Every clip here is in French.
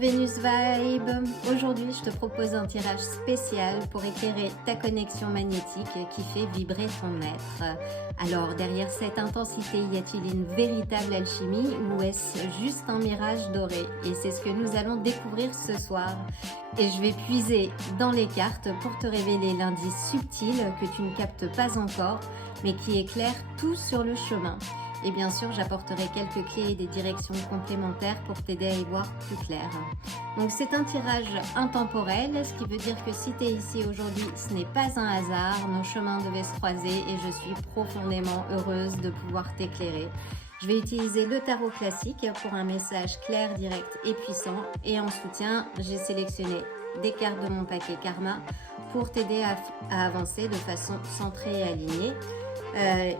Vénus Vibe. Aujourd'hui, je te propose un tirage spécial pour éclairer ta connexion magnétique qui fait vibrer ton être. Alors, derrière cette intensité, y a-t-il une véritable alchimie ou est-ce juste un mirage doré? Et c'est ce que nous allons découvrir ce soir. Et je vais puiser dans les cartes pour te révéler l'indice subtil que tu ne captes pas encore, mais qui éclaire tout sur le chemin. Et bien sûr, j'apporterai quelques clés et des directions complémentaires pour t'aider à y voir plus clair. Donc c'est un tirage intemporel, ce qui veut dire que si tu es ici aujourd'hui, ce n'est pas un hasard, nos chemins devaient se croiser et je suis profondément heureuse de pouvoir t'éclairer. Je vais utiliser le tarot classique pour un message clair, direct et puissant. Et en soutien, j'ai sélectionné des cartes de mon paquet Karma pour t'aider à avancer de façon centrée et alignée.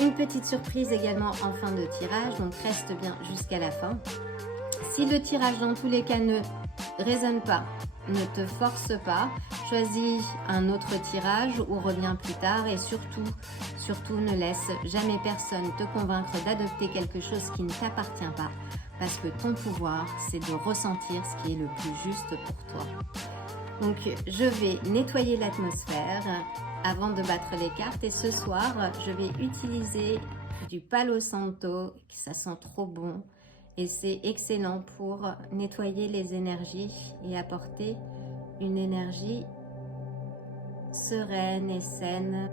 Une petite surprise également en fin de tirage, donc reste bien jusqu'à la fin. Si le tirage dans tous les cas ne résonne pas, ne te force pas, choisis un autre tirage ou reviens plus tard et surtout ne laisse jamais personne te convaincre d'adopter quelque chose qui ne t'appartient pas parce que ton pouvoir c'est de ressentir ce qui est le plus juste pour toi. Donc je vais nettoyer l'atmosphère avant de battre les cartes et ce soir je vais utiliser du Palo Santo, ça sent trop bon et c'est excellent pour nettoyer les énergies et apporter une énergie sereine et saine.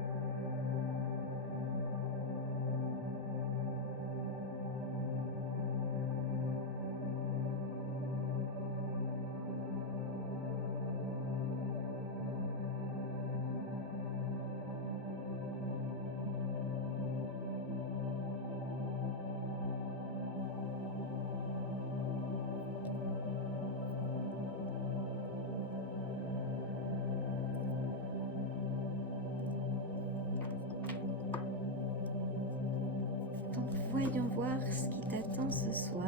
Voyons voir ce qui t'attend ce soir.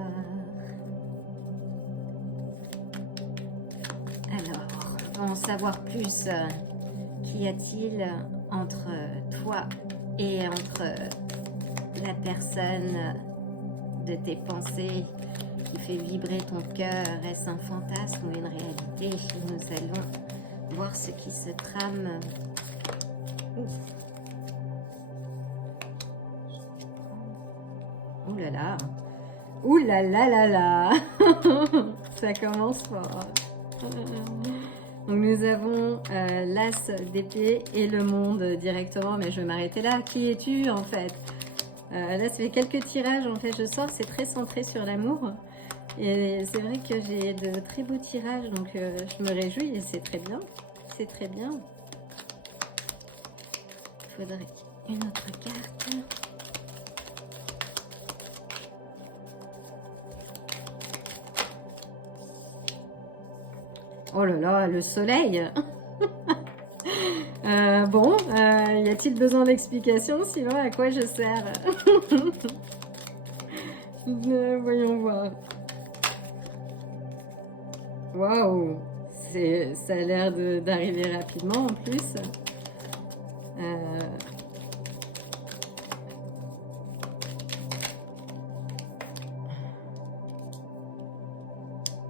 Alors, pour en savoir plus, qu'y a-t-il entre toi et entre la personne de tes pensées qui fait vibrer ton cœur? Est-ce un fantasme ou une réalité? Nous allons voir ce qui se trame. Ouf. Ouh là là, ouh là là là là, ça commence fort. Donc nous avons l'as d'épée et le monde directement, mais je vais m'arrêter là. Qui es-tu en fait? Là ça fait quelques tirages en fait, je sors, c'est très centré sur l'amour. Et c'est vrai que j'ai de très beaux tirages, donc je me réjouis et c'est très bien, c'est très bien. Il faudrait une autre carte. Oh là là, le soleil. Bon, y a-t-il besoin d'explications? Sinon, à quoi je sers? Voyons voir. Waouh, ça a l'air d'arriver rapidement en plus.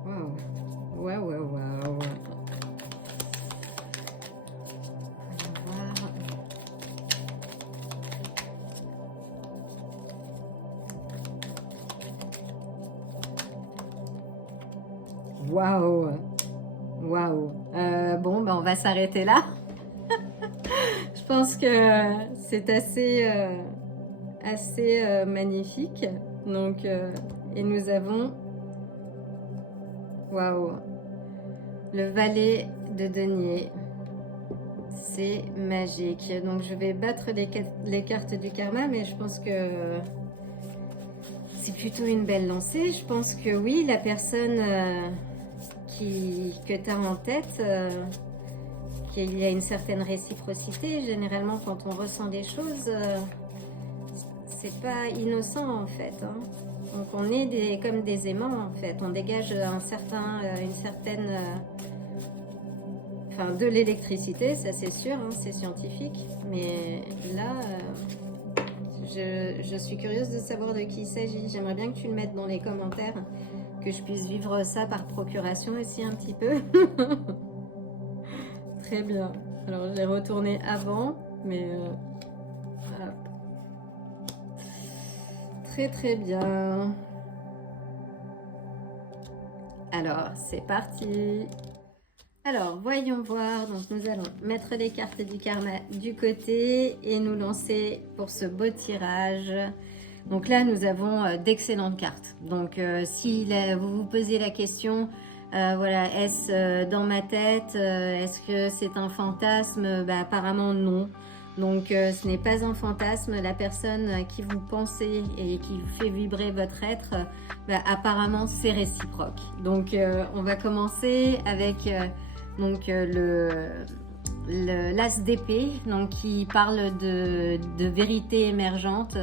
Waouh, waouh, waouh, waouh. Waouh, waouh. Bon, ben on va s'arrêter là. Je pense que c'est assez magnifique. Donc, et nous avons, waouh, le valet de denier. C'est magique. Donc, je vais battre les cartes du karma, mais je pense que c'est plutôt une belle lancée. Je pense que oui, la personne que tu as en tête, qu'il y a une certaine réciprocité. Généralement, quand on ressent des choses, c'est pas innocent en fait. Hein. Donc on est comme des aimants en fait. On dégage une certaine, enfin de l'électricité, ça c'est sûr, hein, c'est scientifique. Mais là, Je suis curieuse de savoir de qui il s'agit. J'aimerais bien que tu le mettes dans les commentaires, que je puisse vivre ça par procuration aussi un petit peu. Très bien. Alors j'ai retourné avant, mais hop. Très très bien. Alors c'est parti. Alors voyons voir. Donc nous allons mettre les cartes du karma du côté et nous lancer pour ce beau tirage. Donc là nous avons d'excellentes cartes. Donc si vous vous posez la question, voilà, est-ce dans ma tête, est-ce que c'est un fantasme? Bah, apparemment non. Donc ce n'est pas un fantasme. La personne à qui vous pensez et qui fait vibrer votre être, bah, apparemment c'est réciproque. Donc on va commencer avec l'as d'épée, donc qui parle de vérité émergente,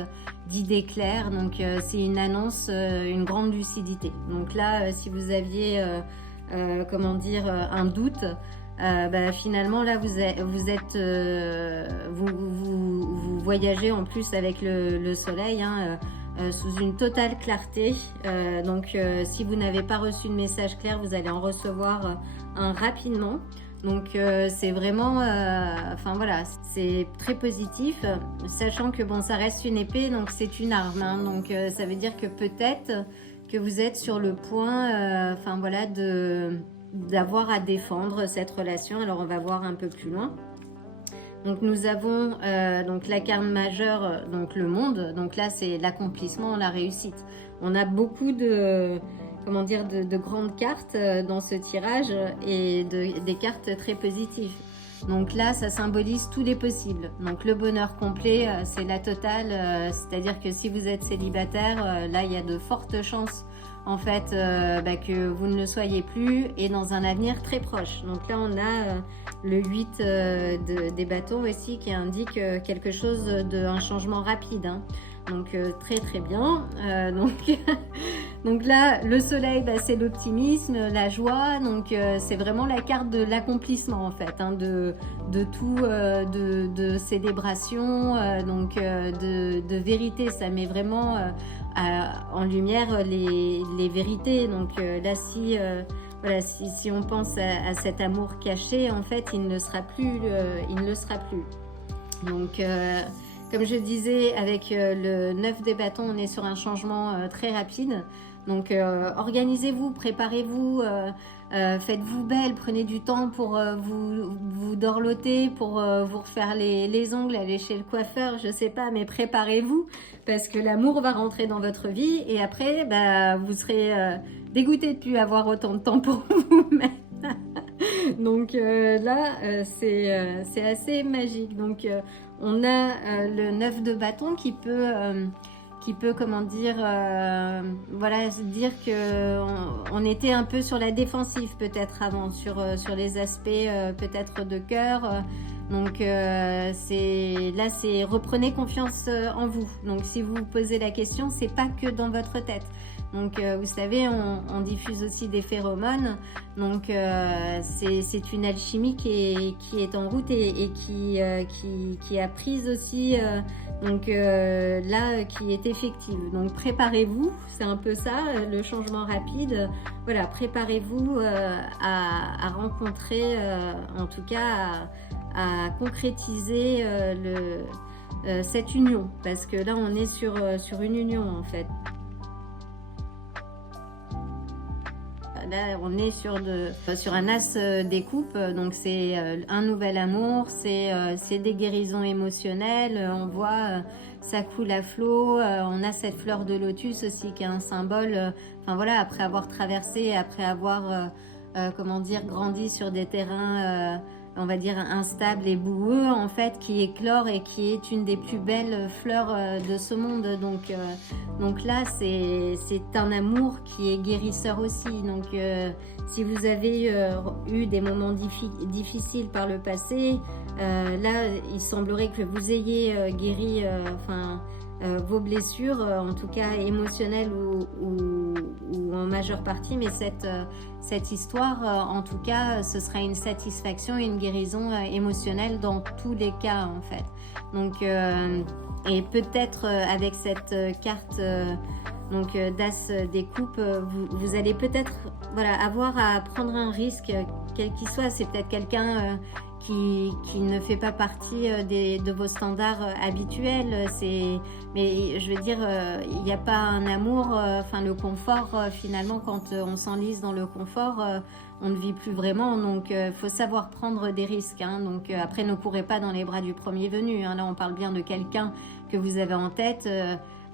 d'idées claires. Donc c'est une annonce, une grande lucidité. Donc là si vous aviez comment dire un doute, bah, finalement là vous voyagez en plus avec le soleil, hein, sous une totale clarté. Donc si vous n'avez pas reçu de message clair, vous allez en recevoir un rapidement. Donc c'est vraiment, enfin voilà, c'est très positif, sachant que bon, ça reste une épée, donc c'est une arme, hein, donc ça veut dire que peut-être que vous êtes sur le point, enfin voilà, d'avoir à défendre cette relation. Alors on va voir un peu plus loin. Donc nous avons donc la carte majeure, donc le monde. Donc là c'est l'accomplissment, la réussite. On a beaucoup de, comment dire, de grandes cartes dans ce tirage et des cartes très positives. Donc là ça symbolise tous les possibles. Donc le bonheur complet, c'est la totale. C'est-à-dire que si vous êtes célibataire, là il y a de fortes chances en fait bah, que vous ne le soyez plus et dans un avenir très proche. Donc là on a le 8 des bâtons aussi qui indique quelque chose un changement rapide, hein. Donc très très bien. Donc là le soleil, bah, c'est l'optimisme, la joie. Donc c'est vraiment la carte de l'accomplissement en fait, hein, de tout, de célébration, donc de vérité. Ça met vraiment en lumière les vérités. Donc là voilà, si on pense à cet amour caché, en fait il ne sera plus, donc comme je disais, avec le 9 des bâtons, on est sur un changement très rapide. Donc organisez-vous, préparez-vous, faites-vous belle, prenez du temps pour vous dorloter, pour vous refaire les ongles, aller chez le coiffeur, je sais pas, mais préparez-vous parce que l'amour va rentrer dans votre vie et après bah, vous serez dégoûté de plus avoir autant de temps pour vous-même. Donc là c'est assez magique. Donc on a le 9 de bâton qui peut comment dire, voilà, dire que on était un peu sur la défensive peut-être avant, sur les aspects peut-être de cœur. Donc c'est reprenez confiance en vous. Donc si vous vous posez la question, c'est pas que dans votre tête. Donc vous savez, on diffuse aussi des phéromones. Donc c'est une alchimie qui est en route et qui a prise aussi, donc là, qui est effective. Donc préparez-vous, c'est un peu ça, le changement rapide. Voilà, préparez-vous à rencontrer, en tout cas à concrétiser cette union. Parce que là, on est sur une union en fait. Là, on est sur un as des coupes, donc c'est un nouvel amour, c'est des guérisons émotionnelles, on voit ça coule à flot, on a cette fleur de lotus aussi qui est un symbole, enfin voilà, après avoir traversé, après avoir, comment dire, grandi sur des terrains, on va dire instables et boueux en fait, qui éclore et qui est une des plus belles fleurs de ce monde. Donc là c'est un amour qui est guérisseur aussi. Donc si vous avez eu des moments difficiles par le passé, là il semblerait que vous ayez guéri vos blessures, en tout cas émotionnelles ou en majeure partie, mais cette histoire, en tout cas, ce sera une satisfaction et une guérison émotionnelle dans tous les cas, en fait. Donc, Et peut-être avec cette carte donc d'As des coupes, vous allez peut-être voilà, avoir à prendre un risque, quel qu'il soit. C'est peut-être quelqu'un qui ne fait pas partie de vos standards habituels. Mais je veux dire, il n'y a pas un amour, enfin le confort, finalement, quand on s'enlise dans le confort, on ne vit plus vraiment. Donc, il faut savoir prendre des risques. Hein. Donc, après, ne courez pas dans les bras du premier venu. Hein. Là, on parle bien de quelqu'un que vous avez en tête,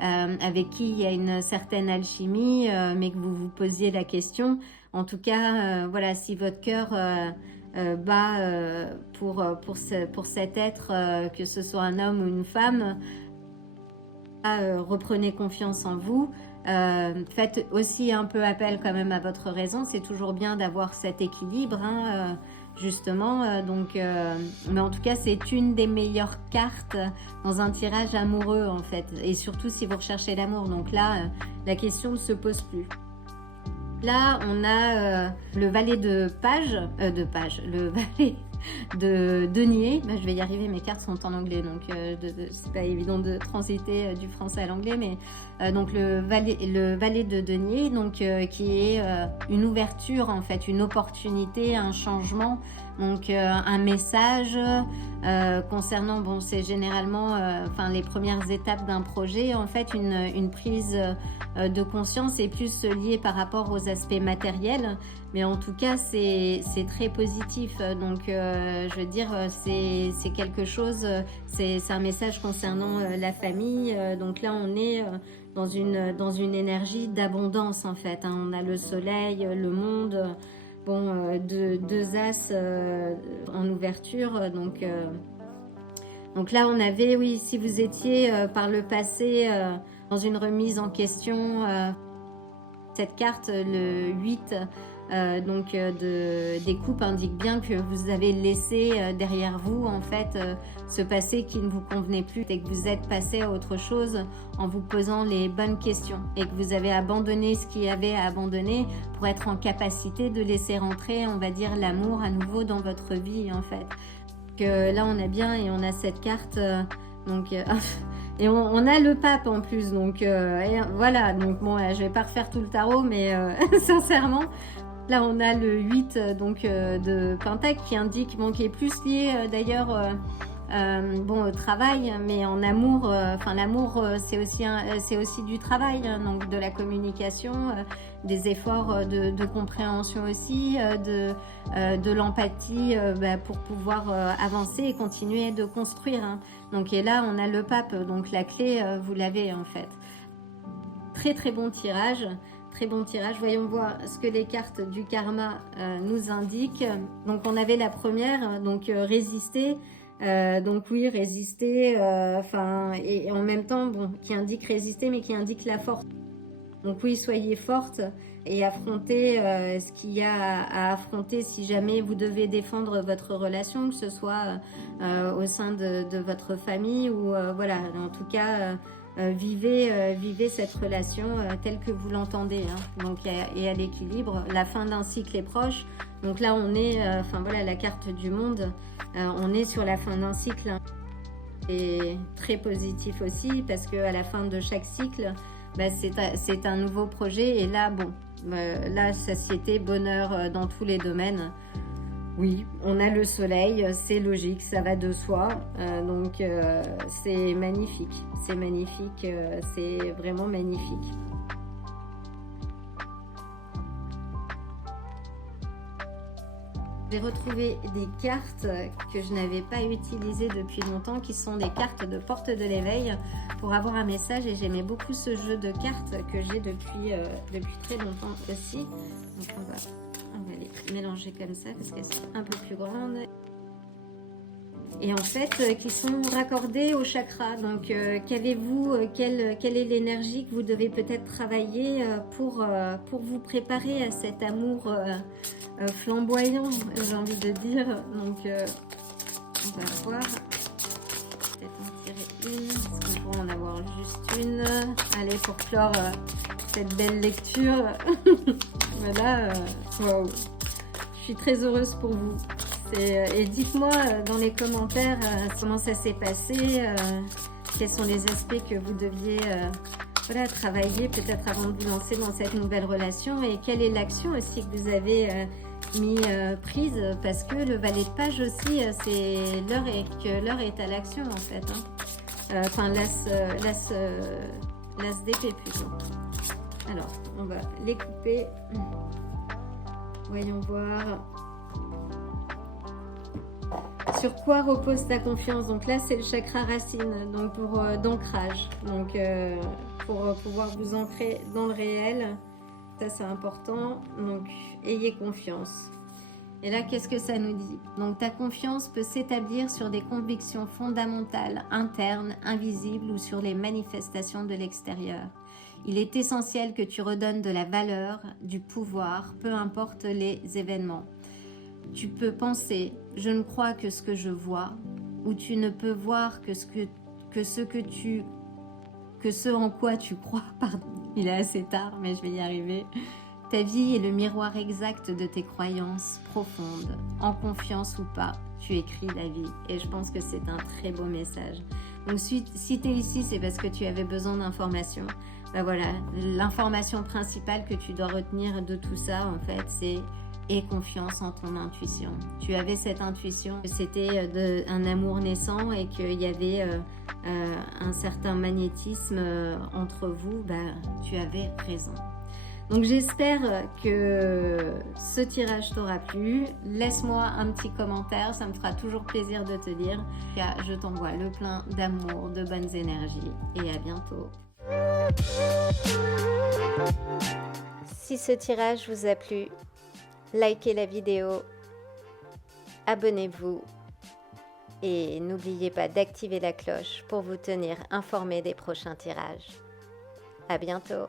avec qui il y a une certaine alchimie, mais que vous vous posiez la question. En tout cas, voilà, si votre cœur bat pour cet être, que ce soit un homme ou une femme, reprenez confiance en vous. Faites aussi un peu appel quand même à votre raison. C'est toujours bien d'avoir cet équilibre, hein, justement. Mais en tout cas, c'est une des meilleures cartes dans un tirage amoureux, en fait. Et surtout si vous recherchez l'amour. Donc là, la question ne se pose plus. Là, on a le valet le valet de denier. Ben, je vais y arriver, mes cartes sont en anglais, donc c'est pas évident de transiter du français à l'anglais, mais donc le valet de denier, donc qui est une ouverture, en fait, une opportunité, un changement, donc un message concernant, bon, c'est généralement enfin les premières étapes d'un projet, en fait, une prise de conscience est plus liée par rapport aux aspects matériels, mais en tout cas c'est très positif. Donc je veux dire, c'est quelque chose, c'est un message concernant la famille. Donc là on est dans une énergie d'abondance, en fait, hein. On a le soleil, le monde, bon, deux as en ouverture, donc là on avait, oui, si vous étiez par le passé dans une remise en question, cette carte, le 8 des coupes, indique bien que vous avez laissé derrière vous, en fait, ce passé qui ne vous convenait plus, et que vous êtes passé à autre chose en vous posant les bonnes questions, et que vous avez abandonné ce qu'il y avait à abandonner pour être en capacité de laisser rentrer, on va dire, l'amour à nouveau dans votre vie, en fait. Que là on a bien, et on a cette carte et on a le pape en plus, donc voilà, donc bon, je vais pas refaire tout le tarot, mais sincèrement, là on a le 8 de Pentacle, qui indique, bon, qui est plus lié d'ailleurs bon, au travail, mais en amour, enfin l'amour c'est aussi du travail, hein, donc de la communication, des efforts de compréhension aussi, de l'empathie, pour pouvoir avancer et continuer de construire, hein. Donc, et là on a le pape, donc la clé, vous l'avez, en fait. Très très bon tirage. Très bon tirage. Voyons voir ce que les cartes du karma nous indiquent. Donc on avait la première, donc résister. Donc oui, résister, et en même temps, bon, qui indique résister, mais qui indique la force. Donc oui, soyez forte et affrontez ce qu'il y a à affronter si jamais vous devez défendre votre relation, que ce soit au sein de votre famille ou voilà, en tout cas, vivez cette relation telle que vous l'entendez, hein. Donc et à l'équilibre. La fin d'un cycle est proche. Donc là, on est, voilà, la carte du monde. On est sur la fin d'un cycle, hein. Et très positif aussi, parce que à la fin de chaque cycle, c'est un nouveau projet. Et là, bon, la satiété, bonheur dans tous les domaines. Oui, on a le soleil, c'est logique, ça va de soi, c'est magnifique, c'est vraiment magnifique. J'ai retrouvé des cartes que je n'avais pas utilisées depuis longtemps, qui sont des cartes de porte de l'éveil pour avoir un message, et j'aimais beaucoup ce jeu de cartes que j'ai depuis très longtemps aussi. Donc on va les mélanger comme ça parce qu'elles sont un peu plus grandes. Et en fait, qui sont raccordées au chakra. Donc, qu'avez-vous, quelle est l'énergie que vous devez peut-être travailler pour vous préparer à cet amour flamboyant, j'ai envie de dire. Donc, on va voir. Peut-être en tirer une, parce qu'on pourra en avoir juste une. Allez, pour clore cette belle lecture. Voilà. Wow. Je suis très heureuse pour vous. Et dites-moi dans les commentaires comment ça s'est passé, quels sont les aspects que vous deviez voilà, travailler peut-être avant de vous lancer dans cette nouvelle relation et quelle est l'action aussi que vous avez mis prise, parce que le valet de page aussi, c'est l'heure est à l'action en fait. Hein. Enfin, l'as d'épée plutôt. Alors, on va les couper. Voyons voir. Sur quoi repose ta confiance? Donc là, c'est le chakra racine, donc pour d'ancrage. Donc pour pouvoir vous ancrer dans le réel, ça c'est important. Donc ayez confiance. Et là, qu'est-ce que ça nous dit? Donc ta confiance peut s'établir sur des convictions fondamentales, internes, invisibles ou sur les manifestations de l'extérieur. Il est essentiel que tu redonnes de la valeur, du pouvoir, peu importe les événements. Tu peux penser, je ne crois que ce que je vois, ou tu ne peux voir que ce en quoi tu crois. Pardon, il est assez tard, mais je vais y arriver. Ta vie est le miroir exact de tes croyances profondes. En confiance ou pas, tu écris la vie. Et je pense que c'est un très beau message. Donc si tu es ici, c'est parce que tu avais besoin d'informations. Ben voilà, l'information principale que tu dois retenir de tout ça, en fait, c'est aie confiance en ton intuition. Tu avais cette intuition que c'était un amour naissant et qu'il y avait un certain magnétisme entre vous. Ben, tu avais raison. Donc j'espère que ce tirage t'aura plu. Laisse-moi un petit commentaire, ça me fera toujours plaisir de te lire. Je t'envoie le plein d'amour, de bonnes énergies et à bientôt. Si ce tirage vous a plu, likez la vidéo, abonnez-vous et n'oubliez pas d'activer la cloche pour vous tenir informé des prochains tirages. À bientôt.